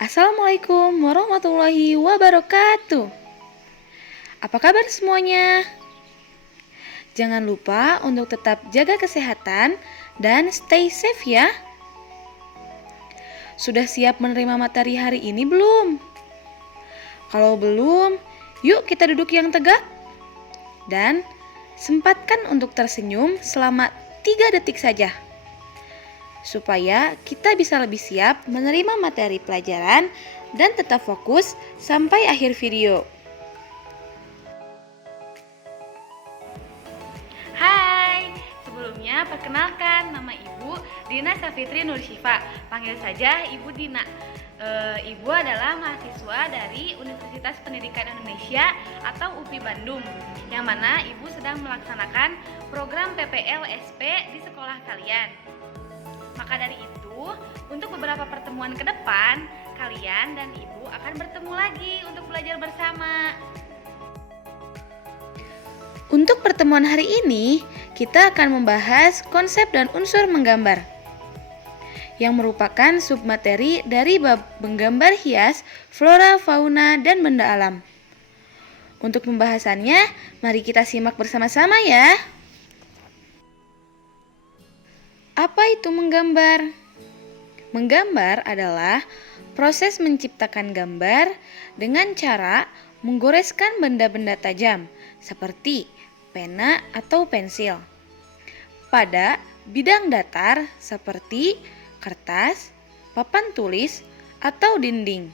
Assalamualaikum warahmatullahi wabarakatuh. Apa kabar semuanya? Jangan lupa untuk tetap jaga kesehatan dan stay safe ya. Sudah siap menerima materi hari ini belum? Kalau belum, yuk kita duduk yang tegak dan sempatkan untuk tersenyum selama 3 detik saja, supaya kita bisa lebih siap menerima materi pelajaran dan tetap fokus sampai akhir video. Hai, sebelumnya perkenalkan, nama Ibu Dina Safitri Nursyifa. Panggil saja Ibu Dina. Ibu adalah mahasiswa dari Universitas Pendidikan Indonesia atau UPI Bandung, yang mana Ibu sedang melaksanakan program PPL-SP di sekolah kalian. Maka dari itu, untuk beberapa pertemuan ke depan, kalian dan Ibu akan bertemu lagi untuk belajar bersama. Untuk pertemuan hari ini, kita akan membahas konsep dan unsur menggambar, yang merupakan submateri dari bab menggambar hias, flora, fauna, dan benda alam. Untuk pembahasannya, mari kita simak bersama-sama ya. Apa itu menggambar? Menggambar adalah proses menciptakan gambar dengan cara menggoreskan benda-benda tajam seperti pena atau pensil pada bidang datar seperti kertas, papan tulis, atau dinding.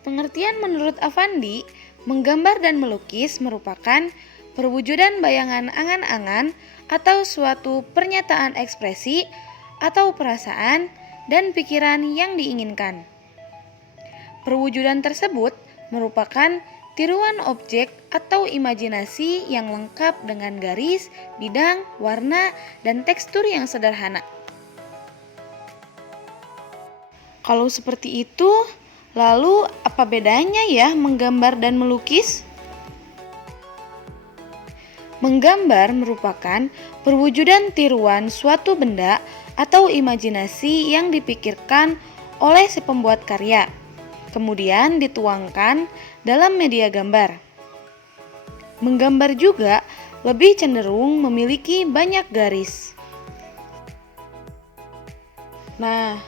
Pengertian menurut Affandi, menggambar dan melukis merupakan perwujudan bayangan angan-angan atau suatu pernyataan ekspresi atau perasaan dan pikiran yang diinginkan. Perwujudan tersebut merupakan tiruan objek atau imajinasi yang lengkap dengan garis, bidang, warna, dan tekstur yang sederhana. Kalau seperti itu, lalu apa bedanya ya menggambar dan melukis? Menggambar merupakan perwujudan tiruan suatu benda atau imajinasi yang dipikirkan oleh si pembuat karya, kemudian dituangkan dalam media gambar. Menggambar juga lebih cenderung memiliki banyak garis. Nah,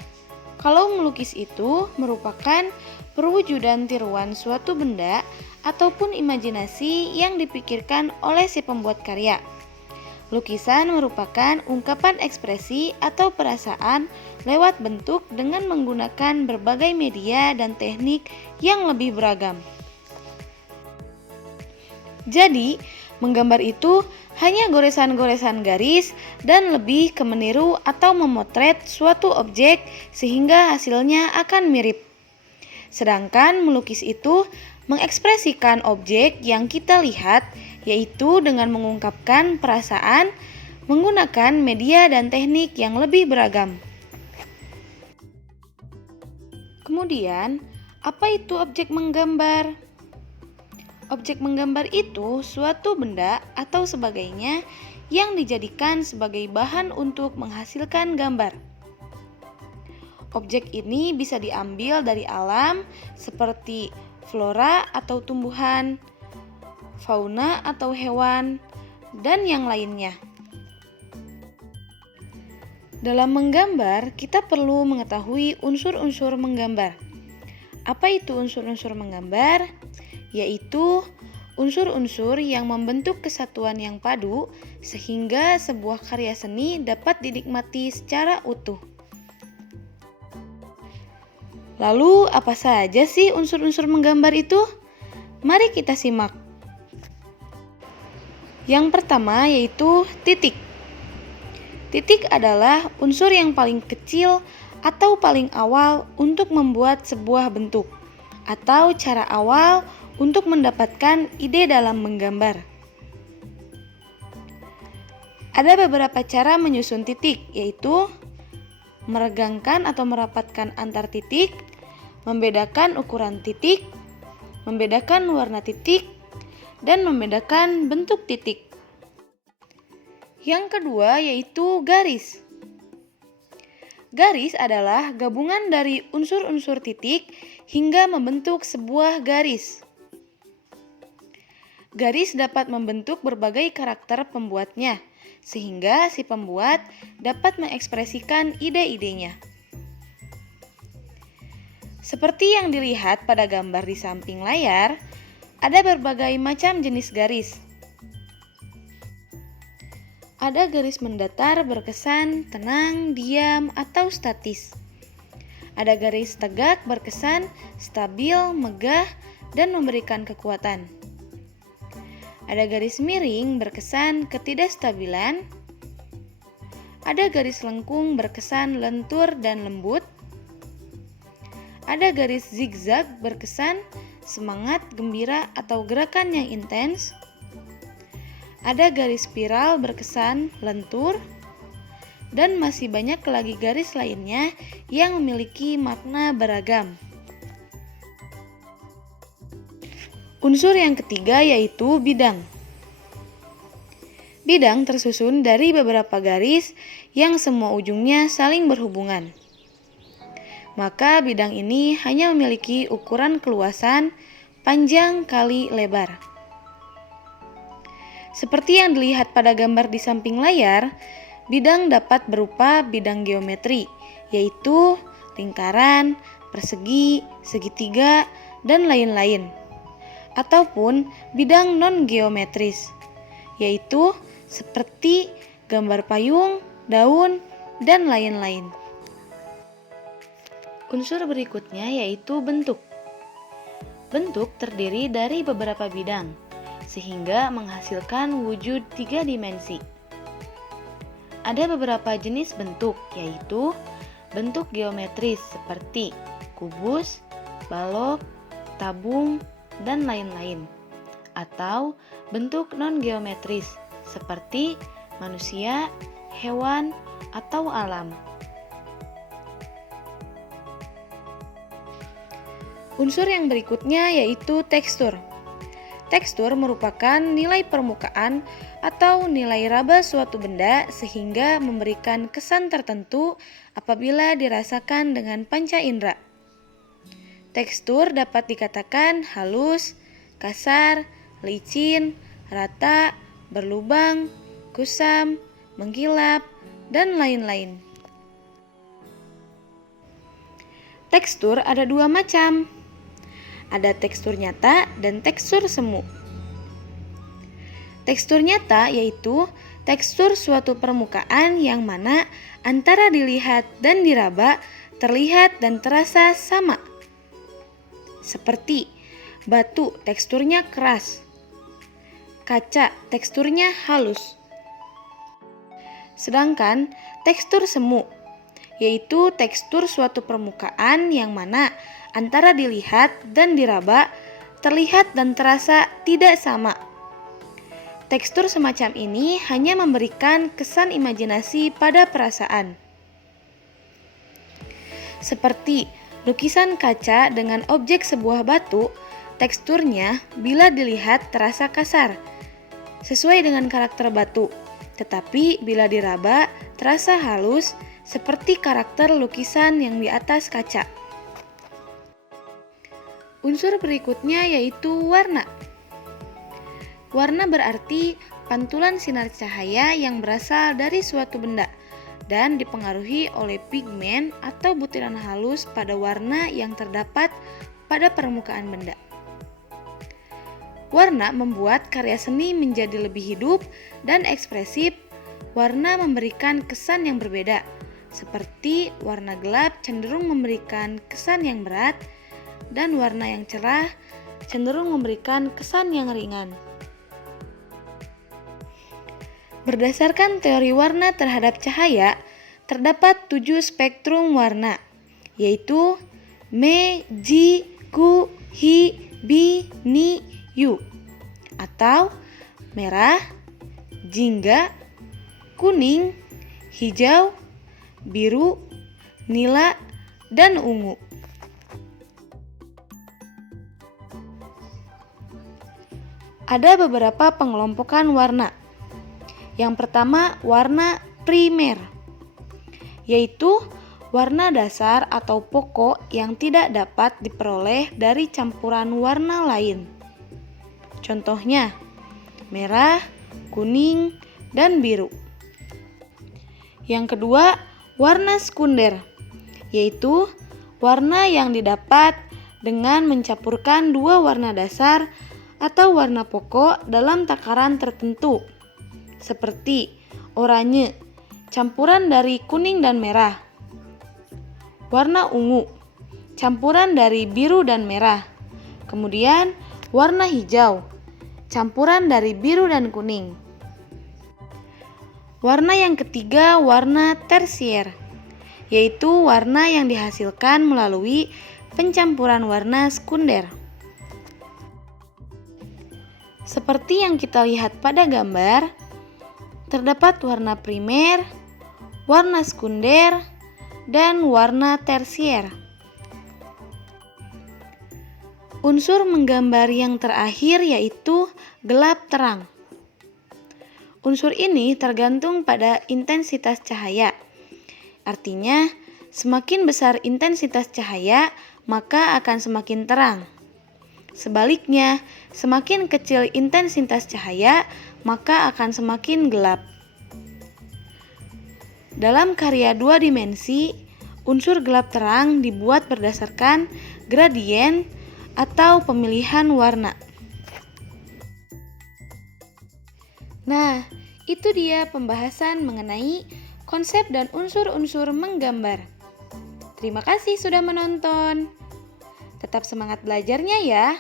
kalau melukis itu merupakan perwujudan tiruan suatu benda ataupun imajinasi yang dipikirkan oleh si pembuat karya. Lukisan merupakan ungkapan ekspresi atau perasaan lewat bentuk dengan menggunakan berbagai media dan teknik yang lebih beragam. Jadi, menggambar itu hanya goresan-goresan garis dan lebih ke meniru atau memotret suatu objek sehingga hasilnya akan mirip. Sedangkan melukis itu mengekspresikan objek yang kita lihat, yaitu dengan mengungkapkan perasaan menggunakan media dan teknik yang lebih beragam. Kemudian, apa itu objek menggambar? Objek menggambar itu suatu benda atau sebagainya yang dijadikan sebagai bahan untuk menghasilkan gambar. Objek ini bisa diambil dari alam seperti flora atau tumbuhan, fauna atau hewan, dan yang lainnya. Dalam menggambar, kita perlu mengetahui unsur-unsur menggambar. Apa itu unsur-unsur menggambar? Yaitu unsur-unsur yang membentuk kesatuan yang padu sehingga sebuah karya seni dapat dinikmati secara utuh. Lalu, apa saja sih unsur-unsur menggambar itu? Mari kita simak. Yang pertama yaitu titik. Titik adalah unsur yang paling kecil atau paling awal untuk membuat sebuah bentuk, atau cara awal untuk mendapatkan ide dalam menggambar. Ada beberapa cara menyusun titik, yaitu meregangkan atau merapatkan antar titik, membedakan ukuran titik, membedakan warna titik, dan membedakan bentuk titik. Yang kedua yaitu garis. Garis adalah gabungan dari unsur-unsur titik hingga membentuk sebuah garis. Garis dapat membentuk berbagai karakter pembuatnya, sehingga si pembuat dapat mengekspresikan ide-idenya. Seperti yang dilihat pada gambar di samping layar, ada berbagai macam jenis garis. Ada garis mendatar berkesan tenang, diam, atau statis. Ada garis tegak berkesan stabil, megah, dan memberikan kekuatan. Ada garis miring berkesan ketidakstabilan. Ada garis lengkung berkesan lentur dan lembut. Ada garis zigzag berkesan semangat, gembira, atau gerakan yang intens. Ada garis spiral berkesan lentur. Dan masih banyak lagi garis lainnya yang memiliki makna beragam. Unsur yang ketiga yaitu bidang. Bidang tersusun dari beberapa garis yang semua ujungnya saling berhubungan. Maka bidang ini hanya memiliki ukuran keluasan panjang kali lebar. Seperti yang dilihat pada gambar di samping layar, bidang dapat berupa bidang geometri, yaitu lingkaran, persegi, segitiga, dan lain-lain. Ataupun bidang non-geometris, yaitu seperti gambar payung, daun, dan lain-lain. Unsur berikutnya yaitu bentuk. Bentuk terdiri dari beberapa bidang, sehingga menghasilkan wujud 3 dimensi. Ada beberapa jenis bentuk, yaitu bentuk geometris seperti kubus, balok, tabung, dan lain-lain. Atau bentuk non-geometris seperti manusia, hewan, atau alam. Unsur yang berikutnya yaitu tekstur. Tekstur merupakan nilai permukaan atau nilai raba suatu benda sehingga memberikan kesan tertentu apabila dirasakan dengan panca indera. Tekstur dapat dikatakan halus, kasar, licin, rata, berlubang, kusam, mengkilap, dan lain-lain. Tekstur ada 2 macam. Ada tekstur nyata dan tekstur semu. Tekstur nyata yaitu tekstur suatu permukaan yang mana antara dilihat dan diraba terlihat dan terasa sama. Seperti batu teksturnya keras, kaca teksturnya halus. Sedangkan tekstur semu yaitu tekstur suatu permukaan yang mana antara dilihat dan diraba terlihat dan terasa tidak sama. Tekstur semacam ini hanya memberikan kesan imajinasi pada perasaan. Seperti lukisan kaca dengan objek sebuah batu, teksturnya bila dilihat terasa kasar, sesuai dengan karakter batu, tetapi bila diraba terasa halus, seperti karakter lukisan yang di atas kaca. Unsur berikutnya yaitu warna. Warna berarti pantulan sinar cahaya yang berasal dari suatu benda dan dipengaruhi oleh pigmen atau butiran halus pada warna yang terdapat pada permukaan benda. Warna membuat karya seni menjadi lebih hidup dan ekspresif. Warna memberikan kesan yang berbeda. Seperti warna gelap cenderung memberikan kesan yang berat dan warna yang cerah cenderung memberikan kesan yang ringan. Berdasarkan teori warna terhadap cahaya, terdapat 7 spektrum warna, yaitu Me, Ji, Ku, Hi, Bi, Ni, Yu, atau merah, jingga, kuning, hijau, biru, nila, dan ungu. Ada beberapa pengelompokan warna. Yang pertama, warna primer, yaitu warna dasar atau pokok yang tidak dapat diperoleh dari campuran warna lain. Contohnya, merah, kuning, dan biru. Yang kedua, warna sekunder, yaitu warna yang didapat dengan mencampurkan dua warna dasar atau warna pokok dalam takaran tertentu, seperti oranye, campuran dari kuning dan merah. Warna ungu, campuran dari biru dan merah. Kemudian warna hijau, campuran dari biru dan kuning. Warna yang ketiga, warna tersier, yaitu warna yang dihasilkan melalui pencampuran warna sekunder. Seperti yang kita lihat pada gambar, terdapat warna primer, warna sekunder, dan warna tersier. Unsur menggambar yang terakhir yaitu gelap terang. Unsur ini tergantung pada intensitas cahaya. Artinya, semakin besar intensitas cahaya, maka akan semakin terang. Sebaliknya, semakin kecil intensitas cahaya, maka akan semakin gelap. Dalam karya dua dimensi, unsur gelap terang dibuat berdasarkan gradien atau pemilihan warna. Nah, itu dia pembahasan mengenai konsep dan unsur-unsur menggambar. Terima kasih sudah menonton. Tetap semangat belajarnya ya.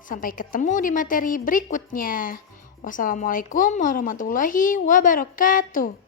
Sampai ketemu di materi berikutnya. Wassalamualaikum warahmatullahi wabarakatuh.